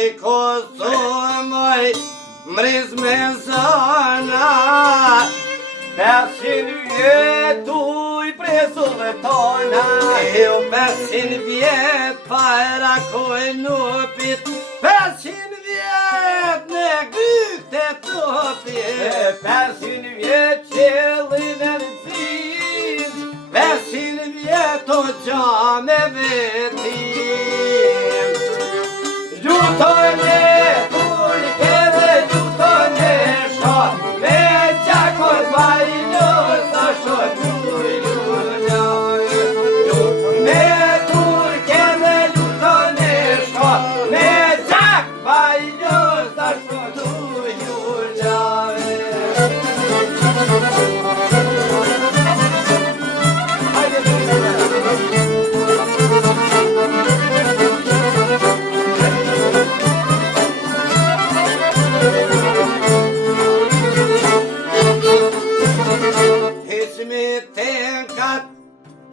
Oj Kosovë, mriz me zana 500 vjetuj prezove tona Jo 500 vjet para kojnupit 500 vjet në gykte topit 500 vjet qëllin e rëzin 500 vjet o gjame vetin Gjutone turke dhe gjutone shot Me qakor bajlës a shot Me turke dhe gjutone shot Me qak bajlës a shot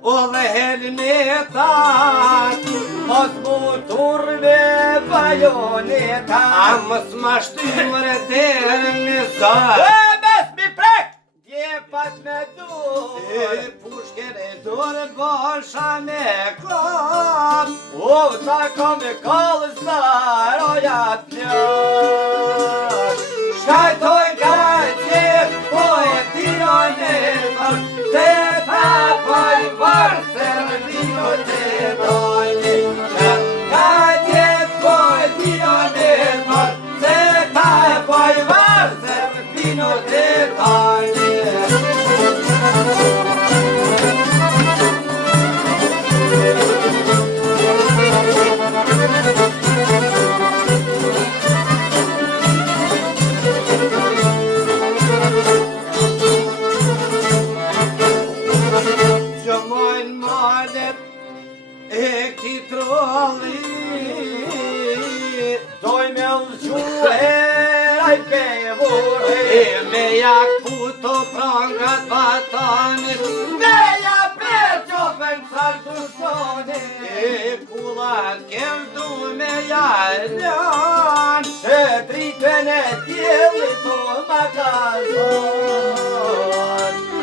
O dhe helmetat Mos motorve bajonetat A mos ma shtymre derën në zat Mes mi prek Djepat me dur Pushken e dur bosha me klap O ta ka me kallë zaroja plak Shkajtoj ka qep Po e tiron e vërë Se ta poj vërë Se rëvino të dojnë Ka qep po e tiron e vërë Se ta poj vërë Se rëvino të dojnë Doj me lëgju heraj pevore Me jak puto prangat batanit Me ja perqofen sardushone Kullat kem du me ja ljan Se dritën e tjellit o magazon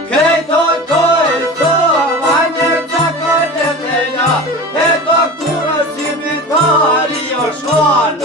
Krejto Kosova në gjakot e tela E doktura si mitari o shkon